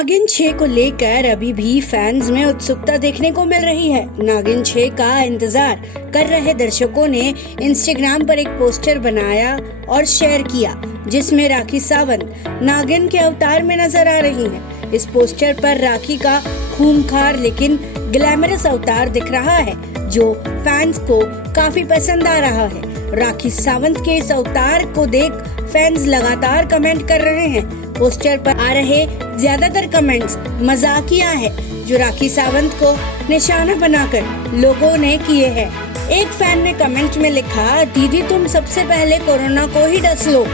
नागिन 6 को लेकर अभी भी फैंस में उत्सुकता देखने को मिल रही है। नागिन 6 का इंतजार कर रहे दर्शकों ने इंस्टाग्राम पर एक पोस्टर बनाया और शेयर किया, जिसमें राखी सावंत नागिन के अवतार में नजर आ रही हैं। इस पोस्टर पर राखी का खूंखार लेकिन ग्लैमरस अवतार दिख रहा है, जो फैंस को काफी पसंद आ रहा है। राखी सावंत के इस अवतार को देख फैंस लगातार कमेंट कर रहे हैं। पोस्टर पर आ रहे ज्यादातर कमेंट्स मजाकिया है, जो राखी सावंत को निशाना बनाकर लोगों ने किए हैं। एक फैन ने कमेंट में लिखा, दीदी तुम सबसे पहले कोरोना को ही डस लो।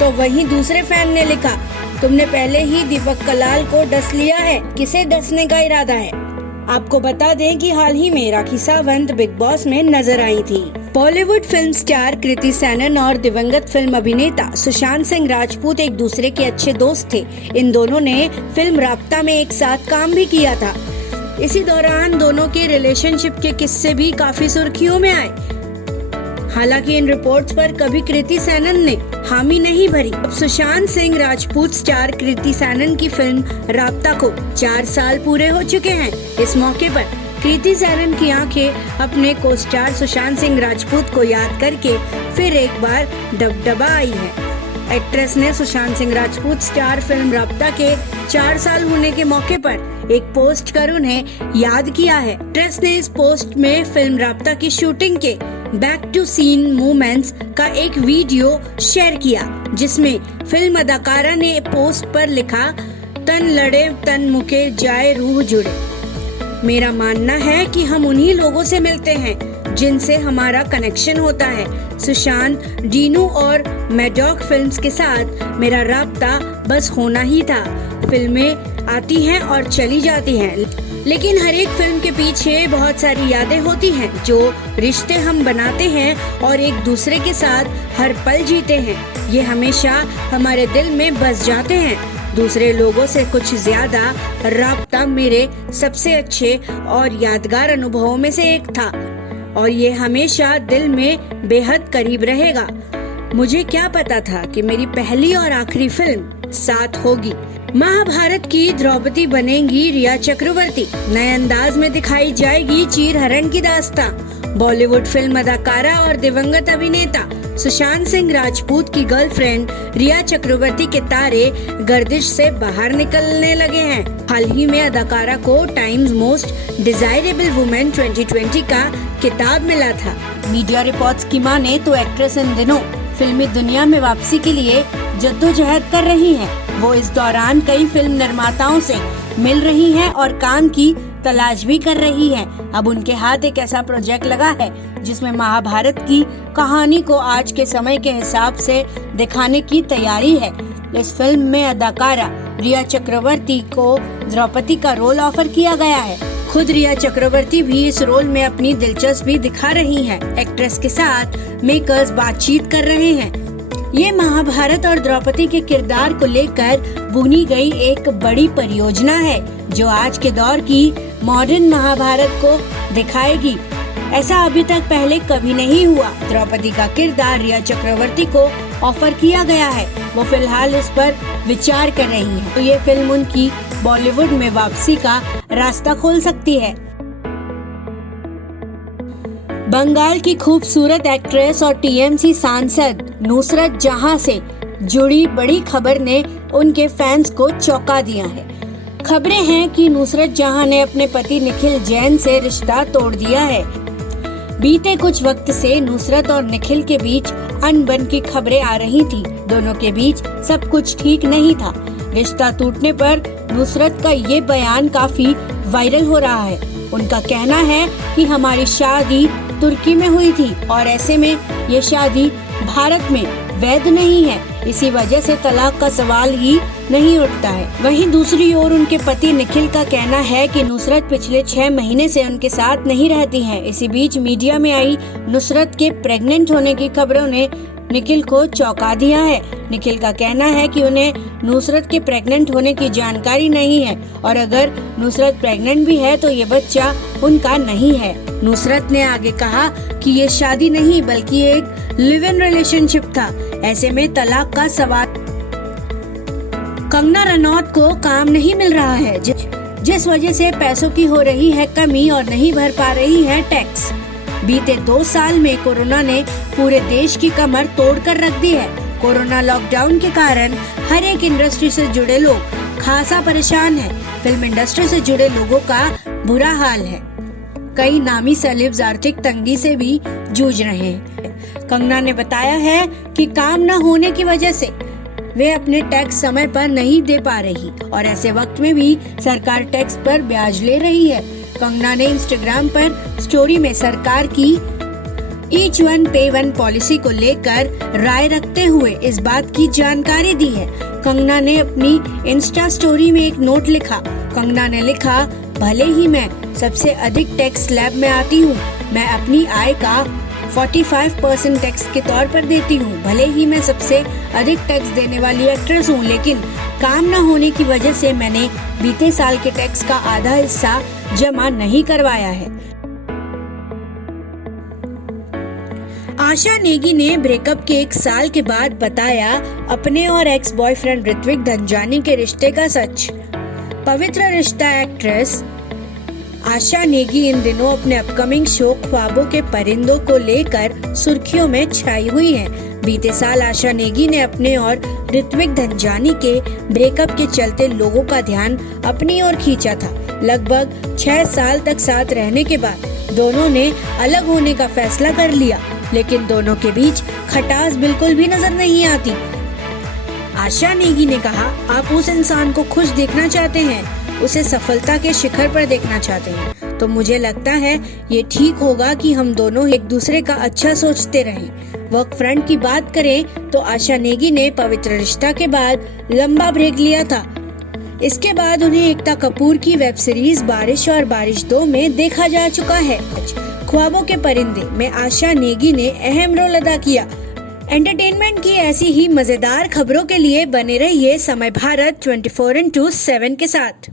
तो वहीं दूसरे फैन ने लिखा, तुमने पहले ही दीपक कलाल को डस लिया है, किसे डसने का इरादा है। आपको बता दें कि हाल ही में राखी सावंत बिग बॉस में नजर आई थी। बॉलीवुड फिल्म स्टार कृति सेनन और दिवंगत फिल्म अभिनेता सुशांत सिंह राजपूत एक दूसरे के अच्छे दोस्त थे। इन दोनों ने फिल्म राब्ता में एक साथ काम भी किया था। इसी दौरान दोनों के रिलेशनशिप के किस्से भी काफी सुर्खियों में आए। हालांकि इन रिपोर्ट्स पर कभी कृति सेनन ने हामी नहीं भरी। अब सुशांत सिंह राजपूत स्टार कृति सेनन की फिल्म राब्ता को 4 साल पूरे हो चुके हैं। इस मौके पर कृति सेनन की आंखें अपने को स्टार सुशांत सिंह राजपूत को याद करके फिर एक बार डबडबा आई है। एक्ट्रेस ने सुशांत सिंह राजपूत स्टार फिल्म राब्ता के 4 साल होने के मौके पर एक पोस्ट कर उन्हें याद किया है। एक्ट्रेस ने इस पोस्ट में फिल्म राब्ता की शूटिंग के बैक टू सीन मोमेंट्स का एक वीडियो शेयर किया, जिसमें फिल्म अदाकारा ने पोस्ट पर लिखा, तन लड़े तन मुके जाए रूह जुड़े। मेरा मानना है कि हम उन्हीं लोगों से मिलते हैं जिनसे हमारा कनेक्शन होता है। सुशांत, डीनू और मैडॉक फिल्म्स के साथ मेरा राब्ता बस होना ही था। फिल्में आती हैं और चली जाती हैं, लेकिन हर एक फिल्म के पीछे बहुत सारी यादें होती हैं, जो रिश्ते हम बनाते हैं और एक दूसरे के साथ हर पल जीते हैं। ये हमेशा हमारे दिल में बस जाते हैं। दूसरे लोगों से कुछ ज्यादा राब्ता मेरे सबसे अच्छे और यादगार अनुभवों में से एक था, और ये हमेशा दिल में बेहद करीब रहेगा। मुझे क्या पता था कि मेरी पहली और आखिरी फिल्म साथ होगी। महाभारत की द्रौपदी बनेंगी रिया चक्रवर्ती। नए अंदाज में दिखाई जाएगी चीरहरण की दास्तां। बॉलीवुड फिल्म अदाकारा और दिवंगत अभिनेता सुशांत सिंह राजपूत की गर्लफ्रेंड रिया चक्रवर्ती के तारे गर्दिश से बाहर निकलने लगे हैं। हाल ही में अदाकारा को टाइम्स मोस्ट डिजायरेबल वुमेन 2020 का खिताब मिला था। मीडिया रिपोर्ट्स की माने तो एक्ट्रेस इन दिनों फिल्मी दुनिया में वापसी के लिए जद्दोजहद कर रही हैं। वो इस दौरान कई फिल्म निर्माताओं से मिल रही हैं और काम की तलाश भी कर रही हैं। अब उनके हाथ एक ऐसा प्रोजेक्ट लगा है जिसमें महाभारत की कहानी को आज के समय के हिसाब से दिखाने की तैयारी है। इस फिल्म में अदाकारा रिया चक्रवर्ती को द्रौपदी का रोल ऑफर किया गया है। खुद रिया चक्रवर्ती भी इस रोल में अपनी दिलचस्पी दिखा रही हैं। एक्ट्रेस के साथ मेकर्स बातचीत कर रहे हैं। ये महाभारत और द्रौपदी के किरदार को लेकर बुनी गई एक बड़ी परियोजना है, जो आज के दौर की मॉडर्न महाभारत को दिखाएगी। ऐसा अभी तक पहले कभी नहीं हुआ। द्रौपदी का किरदार रिया चक्रवर्ती को ऑफर किया गया है। वो फिलहाल इस पर विचार कर रही हैं। तो ये फिल्म उनकी बॉलीवुड में वापसी का रास्ता खोल सकती है। बंगाल की खूबसूरत एक्ट्रेस और टीएमसी सांसद नुसरत जहां से जुड़ी बड़ी खबर ने उनके फैंस को चौंका दिया है। खबरें हैं कि नुसरत जहां ने अपने पति निखिल जैन से रिश्ता तोड़ दिया है। बीते कुछ वक्त से नुसरत और निखिल के बीच अनबन की खबरें आ रही थी। दोनों के बीच सब कुछ ठीक नहीं था। रिश्ता टूटने पर नुसरत का ये बयान काफी वायरल हो रहा है। उनका कहना है कि हमारी शादी तुर्की में हुई थी और ऐसे में ये शादी भारत में वैध नहीं है, इसी वजह से तलाक का सवाल ही नहीं उठता है। वहीं दूसरी ओर उनके पति निखिल का कहना है कि नुसरत पिछले 6 महीने से उनके साथ नहीं रहती हैं। इसी बीच मीडिया में आई नुसरत के प्रेग्नेंट होने की खबरों ने निखिल को चौंका दिया है। निखिल का कहना है कि उन्हें नुसरत के प्रेग्नेंट होने की जानकारी नहीं है, और अगर नुसरत प्रेग्नेंट भी है तो ये बच्चा उनका नहीं है। नुसरत ने आगे कहा कि ये शादी नहीं बल्कि एक लिव इन रिलेशनशिप था। ऐसे में तलाक का सवाल कंगना रनौत को काम नहीं मिल रहा है, जिस वजह से पैसों की हो रही है कमी और नहीं भर पा रही है टैक्स। बीते 2 साल में कोरोना ने पूरे देश की कमर तोड़कर रख दी है। कोरोना लॉकडाउन के कारण हर एक इंडस्ट्री से जुड़े लोग खासा परेशान हैं। फिल्म इंडस्ट्री से जुड़े लोगों का बुरा हाल है। कई नामी सेलेब्स आर्थिक तंगी से भी जूझ रहे हैं। कंगना ने बताया है कि काम न होने की वजह से वे अपने टैक्स समय पर नहीं दे पा रही और ऐसे वक्त में भी सरकार टैक्स पर ब्याज ले रही है। कंगना ने इंस्टाग्राम पर स्टोरी में सरकार की ईच वन पे वन पॉलिसी को लेकर राय रखते हुए इस बात की जानकारी दी है। कंगना ने अपनी इंस्टा स्टोरी में एक नोट लिखा। कंगना ने लिखा, भले ही मैं सबसे अधिक टैक्स स्लैब में आती हूँ, मैं अपनी आय का 45% टैक्स के तौर पर देती हूँ। भले ही मैं सबसे अधिक टैक्स देने वाली एक्ट्रेस हूँ, लेकिन काम न होने की वजह से मैंने बीते साल के टैक्स का आधा हिस्सा जमा नहीं करवाया है। आशा नेगी ने ब्रेकअप के 1 साल के बाद बताया अपने और एक्स बॉयफ्रेंड ऋत्विक धनजानी के रिश्ते का सच। पवित्र रिश्ता एक्ट्रेस आशा नेगी इन दिनों अपने अपकमिंग शो ख्वाबों के परिंदों को लेकर सुर्खियों में छाई हुई हैं। बीते साल आशा नेगी ने अपने और ऋत्विक धनजानी के ब्रेकअप के चलते लोगों का ध्यान अपनी ओर खींचा था। लगभग 6 साल तक साथ रहने के बाद दोनों ने अलग होने का फैसला कर लिया, लेकिन दोनों के बीच खटास बिल्कुल भी नजर नहीं आती। आशा नेगी ने कहा, आप उस इंसान को खुश देखना चाहते हैं, उसे सफलता के शिखर पर देखना चाहते हैं, तो मुझे लगता है ये ठीक होगा कि हम दोनों एक दूसरे का अच्छा सोचते रहें। वर्क फ्रंट की बात करें तो आशा नेगी ने पवित्र रिश्ता के बाद लंबा ब्रेक लिया था। इसके बाद उन्हें एकता कपूर की वेब सीरीज बारिश और बारिश 2 में देखा जा चुका है। ख्वाबों के परिंदे में आशा नेगी ने अहम रोल अदा किया। एंटरटेनमेंट की ऐसी ही मजेदार खबरों के लिए बने रहिए समय भारत 24/7 के साथ।